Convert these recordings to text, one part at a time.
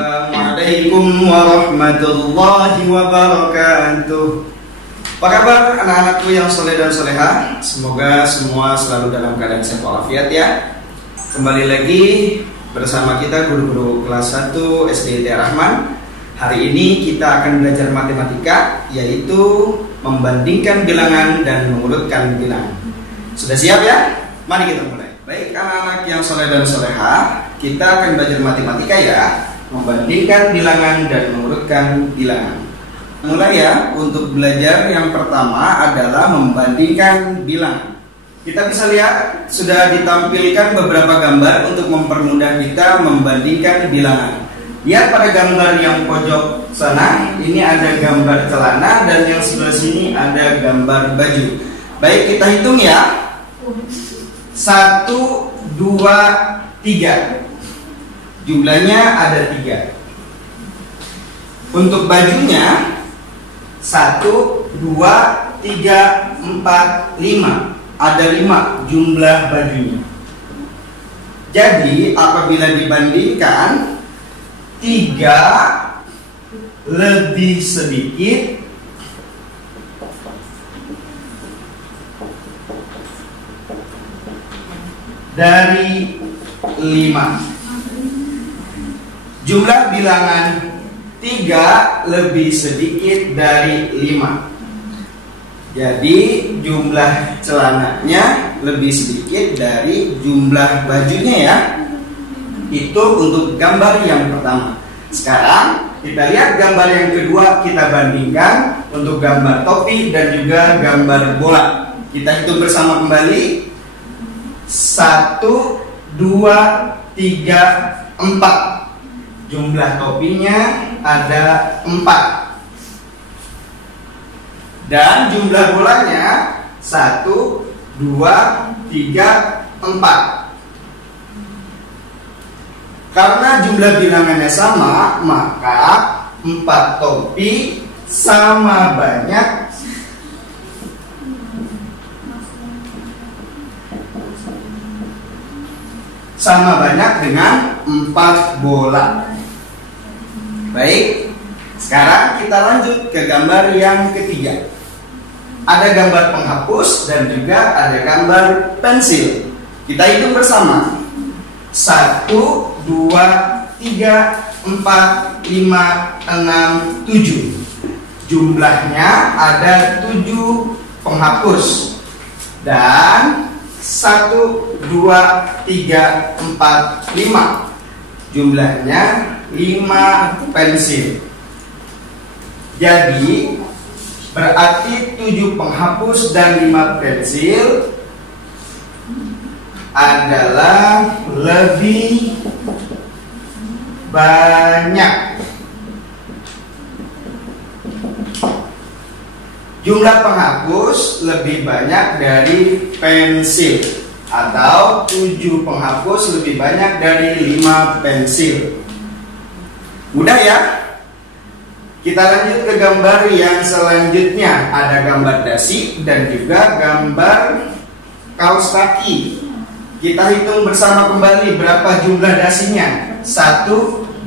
Assalamualaikum warahmatullahi wabarakatuh. Apa kabar anak-anakku yang soleh dan soleha? Semoga semua selalu dalam keadaan sehat walafiat ya. Kembali lagi bersama kita guru-guru kelas 1 SD Rahman. Hari ini kita akan belajar matematika, yaitu membandingkan bilangan dan mengurutkan bilangan. Sudah siap ya? Mari kita mulai. Baik anak-anak yang soleh dan soleha, kita akan belajar matematika ya, membandingkan bilangan dan mengurutkan bilangan. Mulai ya, untuk belajar yang pertama adalah membandingkan bilangan. Kita bisa lihat sudah ditampilkan beberapa gambar untuk mempermudah kita membandingkan bilangan. Lihat pada gambar yang pojok sana, ini ada gambar celana dan yang sebelah sini ada gambar baju. Baik, kita hitung ya. 1, 2, 3. Jumlahnya ada 3. Untuk bajunya 1, 2, 3, 4, 5. Ada 5 jumlah bajunya. Jadi apabila dibandingkan 3 lebih sedikit dari 5. Jumlah bilangan 3 lebih sedikit dari 5. Jadi jumlah celananya lebih sedikit dari jumlah bajunya ya. Itu untuk gambar yang pertama. Sekarang kita lihat gambar yang kedua, kita bandingkan untuk gambar topi dan juga gambar bola. Kita hitung bersama kembali. 1, 2, 3, 4. Jumlah topinya ada 4. Dan jumlah bolanya 1, 2, 3, 4. Karena jumlah bilangannya sama, maka 4 topi sama banyak dengan 4 bola. Baik, sekarang kita lanjut ke gambar yang ketiga. Ada gambar penghapus dan juga ada gambar pensil. Kita hitung bersama. 1, 2, 3, 4, 5, 6, 7. Jumlahnya ada 7 penghapus. Dan 1, 2, 3, 4, 5. Jumlahnya 5 pensil. Jadi berarti 7 penghapus dan 5 pensil adalah lebih banyak. Jumlah penghapus lebih banyak dari pensil, atau 7 penghapus lebih banyak dari 5 pensil. Mudah ya? Kita lanjut ke gambar yang selanjutnya. Ada gambar dasi dan juga gambar kaos kaki. Kita hitung bersama kembali berapa jumlah dasinya. 1,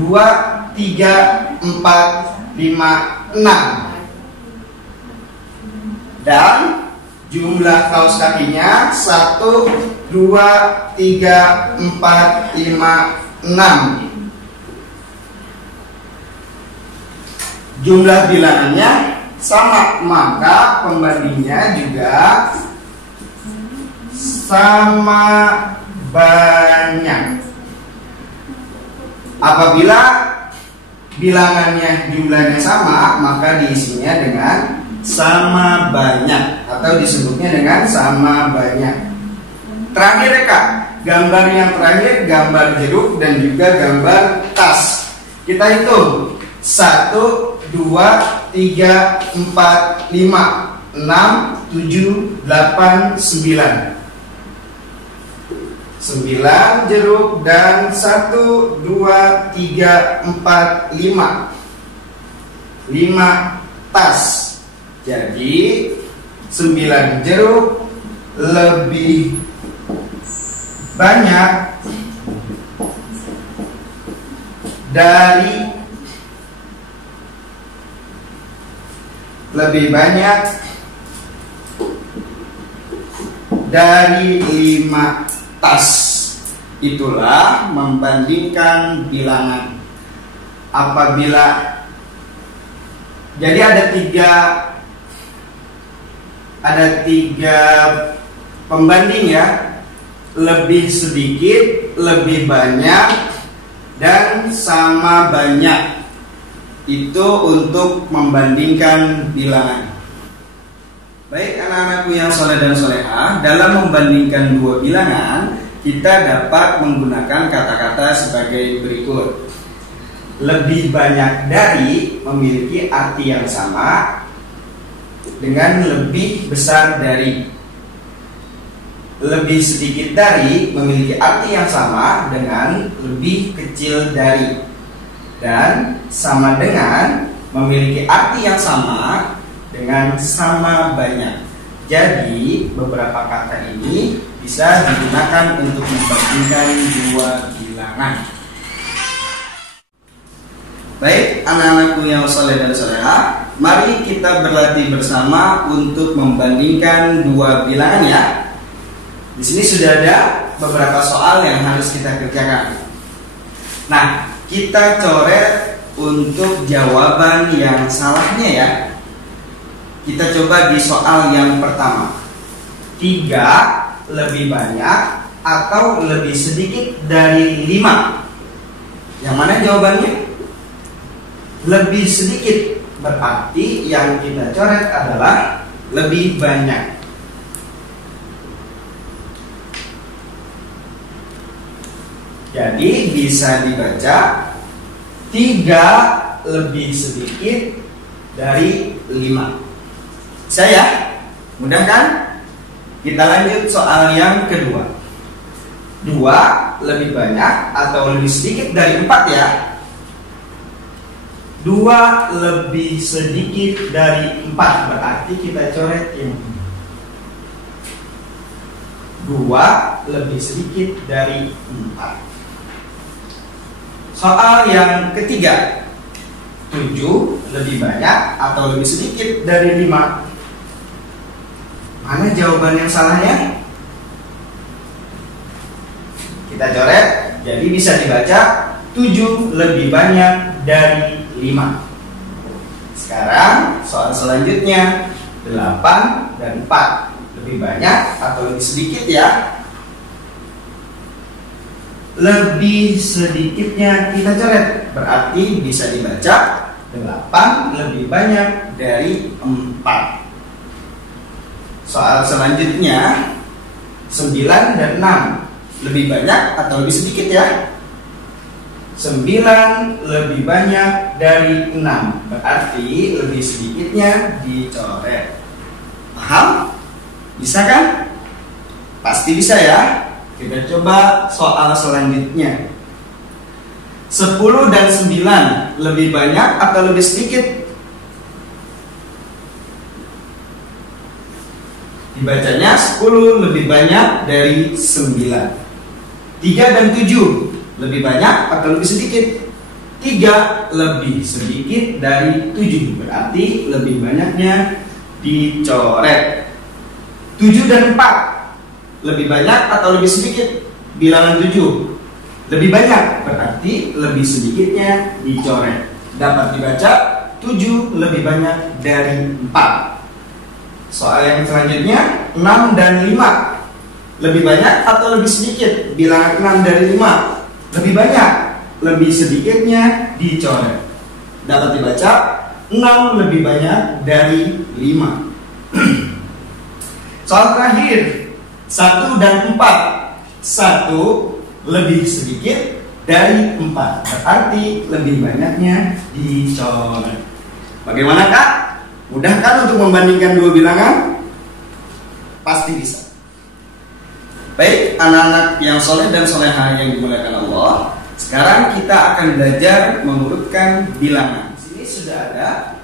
2, 3, 4, 5, 6. Dan jumlah kaos kakinya 1, 2, 3, 4, 5, 6. Jumlah bilangannya sama, maka pembandingnya juga sama banyak. Apabila bilangannya jumlahnya sama, maka diisinya dengan sama banyak, atau disebutnya dengan sama banyak. Terakhir Kak, gambar yang terakhir gambar jeruk dan juga gambar tas. Kita hitung. 1, 2, 3, 4, 5, 6, 7, 8, 9. 9 jeruk dan 1, 2, 3, 4, 5. 5 tas. Jadi 9 jeruk lebih banyak dari lebih banyak dari 5 tas. Itulah membandingkan bilangan. Apabila jadi ada tiga pembanding ya, lebih sedikit, lebih banyak, dan sama banyak. Itu untuk membandingkan bilangan. Baik anak-anakku yang soleh dan solehah, dalam membandingkan dua bilangan, kita dapat menggunakan kata-kata sebagai berikut. Lebih banyak dari memiliki arti yang sama dengan lebih besar dari. Lebih sedikit dari memiliki arti yang sama dengan lebih kecil dari. Dan sama dengan memiliki arti yang sama dengan sama banyak. Jadi beberapa kata ini bisa digunakan untuk membandingkan dua bilangan. Baik anak-anakku yang soleh dan solehah, mari kita berlatih bersama untuk membandingkan dua bilangan ya. Di sini sudah ada beberapa soal yang harus kita kerjakan. Nah, kita coret untuk jawaban yang salahnya ya. Kita coba di soal yang pertama. 3 lebih banyak atau lebih sedikit dari 5? Yang mana jawabannya? Lebih sedikit. Berarti yang kita coret adalah lebih banyak. Jadi bisa dibaca 3 lebih sedikit dari 5. Saya mudah kan? Kita lanjut soal yang kedua. 2 lebih banyak atau lebih sedikit dari 4 ya. 2 lebih sedikit dari 4. Berarti kita coret yang 2 lebih sedikit dari 4. Soal yang ketiga. 7 lebih banyak atau lebih sedikit dari 5. Mana jawaban yang salahnya? Kita coret. Jadi bisa dibaca 7 lebih banyak dari 5. Sekarang soal selanjutnya 8 dan 4. Lebih banyak atau lebih sedikit ya? Lebih sedikitnya kita coret. Berarti bisa dibaca 8 lebih banyak dari 4. Soal selanjutnya 9 dan 6. Lebih banyak atau lebih sedikit ya? 9 lebih banyak dari 6. Berarti lebih sedikitnya dicoret. Paham? Bisa kan? Pasti bisa ya. Kita coba soal selanjutnya. 10 dan 9 lebih banyak atau lebih sedikit? Dibacanya 10 lebih banyak dari 9. 3 dan 7 lebih banyak atau lebih sedikit? 3 lebih sedikit dari 7. Berarti lebih banyaknya dicoret. 7 dan 4 lebih banyak atau lebih sedikit? Bilangan 7 lebih banyak, berarti lebih sedikitnya dicoret. Dapat dibaca 7 lebih banyak dari 4. Soal yang selanjutnya 6 dan 5. Lebih banyak atau lebih sedikit? Bilangan 6 dari 5. Lebih banyak, lebih sedikitnya dicoret. Dapat dibaca 6 lebih banyak dari 5. Soal terakhir 1 dan 4. 1 lebih sedikit dari 4. Berarti lebih banyaknya dicoret. Bagaimana Kak? Mudah kan untuk membandingkan dua bilangan? Pasti bisa. Baik anak-anak yang soleh dan solehah yang dimuliakan Allah, sekarang kita akan belajar mengurutkan bilangan. Di sini sudah ada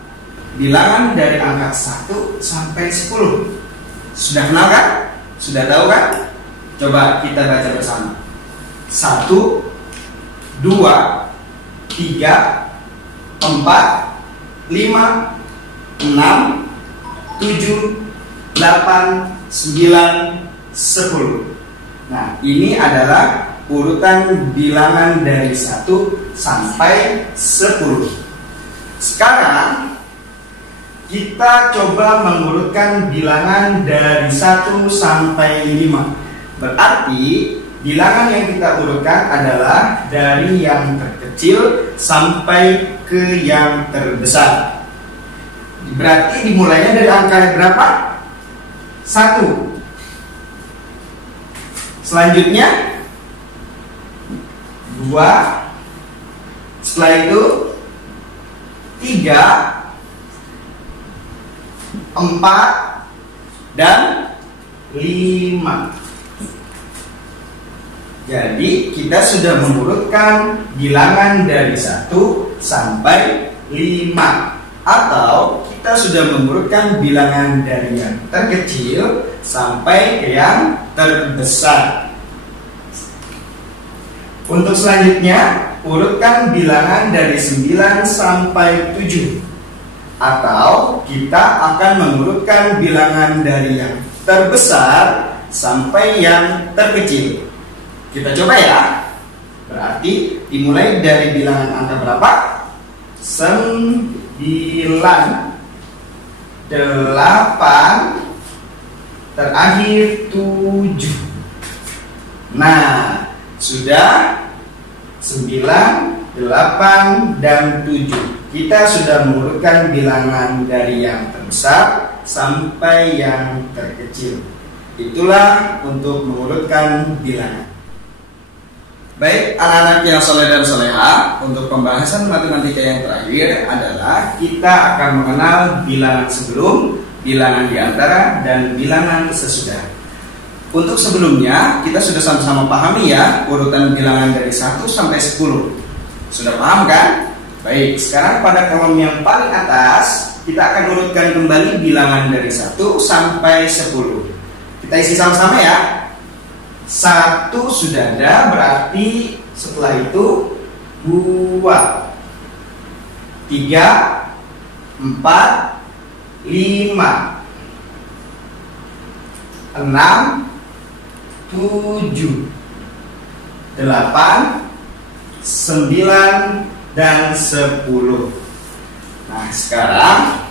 bilangan dari angka 1 sampai 10. Sudah kenal kan? Sudah tahu kan? Coba kita baca bersama. 1, 2, 3, 4, 5, 6, 7, 8, 9, 10. Nah, ini adalah urutan bilangan dari 1 sampai 10. Sekarang kita coba mengurutkan bilangan dari 1 sampai 5. Berarti bilangan yang kita urutkan adalah dari yang terkecil sampai ke yang terbesar. Berarti dimulainya dari angka berapa? 1. Selanjutnya 2. Setelah itu 3, 4, dan 5. Jadi kita sudah mengurutkan bilangan dari 1 sampai 5. Atau kita sudah mengurutkan bilangan dari yang terkecil sampai ke yang terbesar. Untuk selanjutnya, urutkan bilangan dari 9 sampai 7. Atau kita akan mengurutkan bilangan dari yang terbesar sampai yang terkecil. Kita coba ya. Berarti dimulai dari bilangan angka berapa? 9, 8, terakhir 7. Nah, sudah 9, 8, dan 7. Kita sudah mengurutkan bilangan dari yang terbesar sampai yang terkecil. Itulah untuk mengurutkan bilangan. Baik, anak-anak yang soleh dan soleha, untuk pembahasan matematika yang terakhir adalah kita akan mengenal bilangan sebelum, bilangan di antara, dan bilangan sesudah. Untuk sebelumnya, kita sudah sama-sama pahami ya urutan bilangan dari 1 sampai 10. Sudah paham kan? Baik, sekarang pada kolom yang paling atas, kita akan urutkan kembali bilangan dari 1 sampai 10. Kita isi sama-sama ya. 1 sudah ada, berarti setelah itu 2, 3, 4, 5, 6, 7, 8, 9, dan 10. Nah, sekarang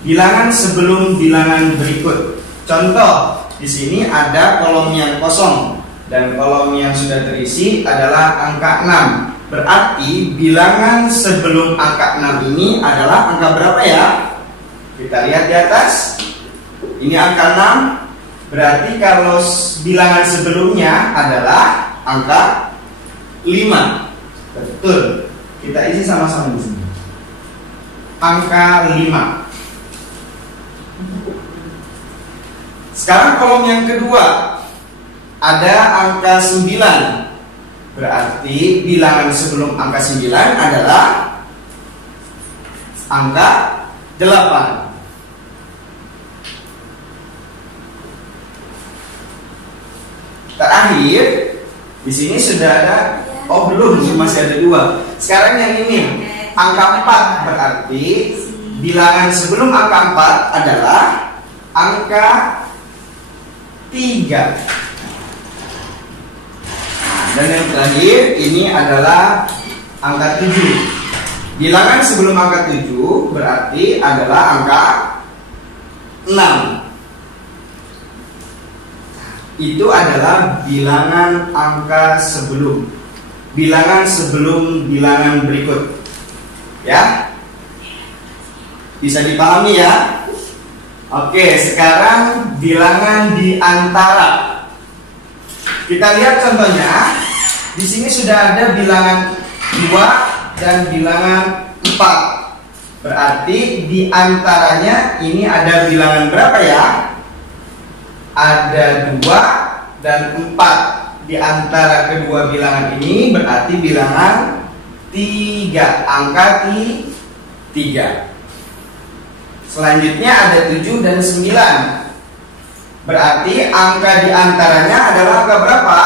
bilangan sebelum bilangan berikut. Contoh, di sini ada kolom yang kosong dan kolom yang sudah terisi adalah angka 6. Berarti bilangan sebelum angka 6 ini adalah angka berapa ya? Kita lihat di atas. Ini angka 6. Berarti kalau bilangan sebelumnya adalah angka 5. Betul. Kita isi sama-sama di sini. Angka 5. Sekarang kolom yang kedua ada angka 9. Berarti bilangan sebelum angka 9 adalah angka 8. Terakhir di sini sudah ada, oh belum, masih ada 2. Sekarang yang ini angka 4, berarti bilangan sebelum angka 4 adalah angka 3. Dan yang terakhir ini adalah angka 7. Bilangan sebelum angka 7 berarti adalah angka 6. Itu adalah bilangan angka sebelum. Bilangan sebelum bilangan berikut. Ya. Bisa dipahami ya? Oke, sekarang bilangan di antara. Kita lihat contohnya. Di sini sudah ada bilangan 2 dan bilangan 4. Berarti di antaranya ini ada bilangan berapa ya? Ada 2 dan 4. Di antara kedua bilangan ini berarti bilangan 3, angka 3. Selanjutnya ada 7 dan 9. Berarti angka di antaranya adalah angka berapa?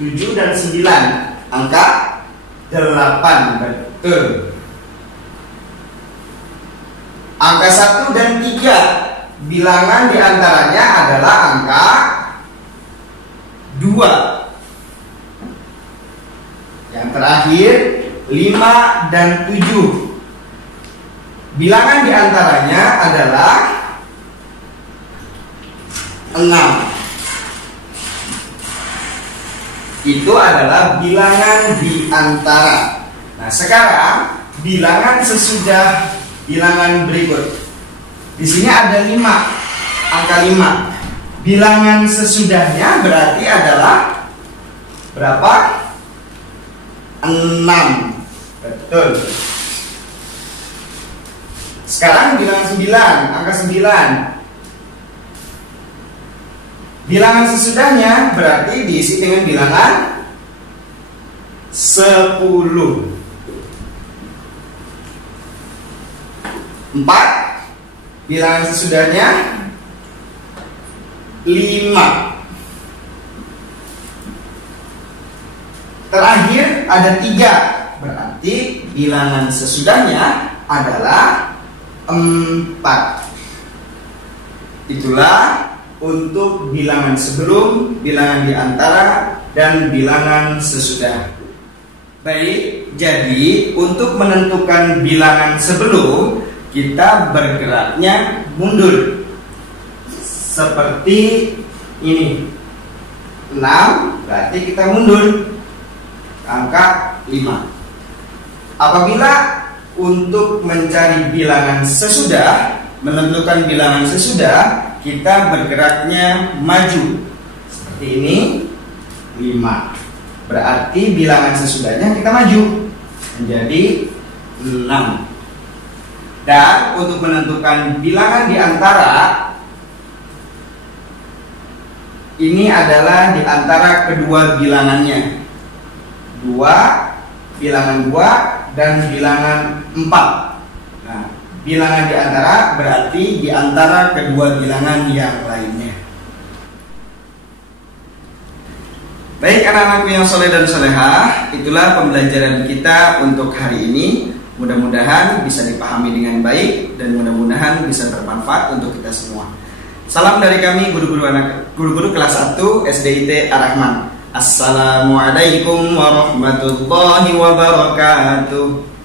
7 dan 9. Angka 8, betul. Angka 1 dan 3, bilangan diantaranya adalah angka 2. Yang terakhir 5 dan 7, bilangan diantaranya adalah 6. Itu adalah bilangan diantara. Nah, sekarang bilangan sesudah bilangan berikut. Di sini ada 5, angka 5. Bilangan sesudahnya berarti adalah berapa? 6. Betul. Sekarang bilangan 9, angka 9. Bilangan sesudahnya berarti diisi dengan bilangan 10. 4, bilangan sesudahnya 5. Terakhir ada 3, berarti bilangan sesudahnya adalah 4. Itulah untuk bilangan sebelum, bilangan diantara, dan bilangan sesudah. Baik, jadi untuk menentukan bilangan sebelum, kita bergeraknya mundur seperti ini. 6 berarti kita mundur angka 5. Apabila untuk mencari bilangan sesudah, menentukan bilangan sesudah, kita bergeraknya maju seperti ini. 5 berarti bilangan sesudahnya kita maju menjadi 6. Dan untuk menentukan bilangan diantara, ini adalah diantara kedua bilangannya, 2, bilangan 2 dan bilangan 4. Nah, bilangan diantara berarti diantara kedua bilangan yang lainnya. Baik anak-anakku yang soleh dan solehah, itulah pembelajaran kita untuk hari ini. Mudah-mudahan bisa dipahami dengan baik dan mudah-mudahan bisa bermanfaat untuk kita semua. Salam dari kami guru-guru kelas 1 SDIT Ar-Rahman. Assalamualaikum warahmatullahi wabarakatuh.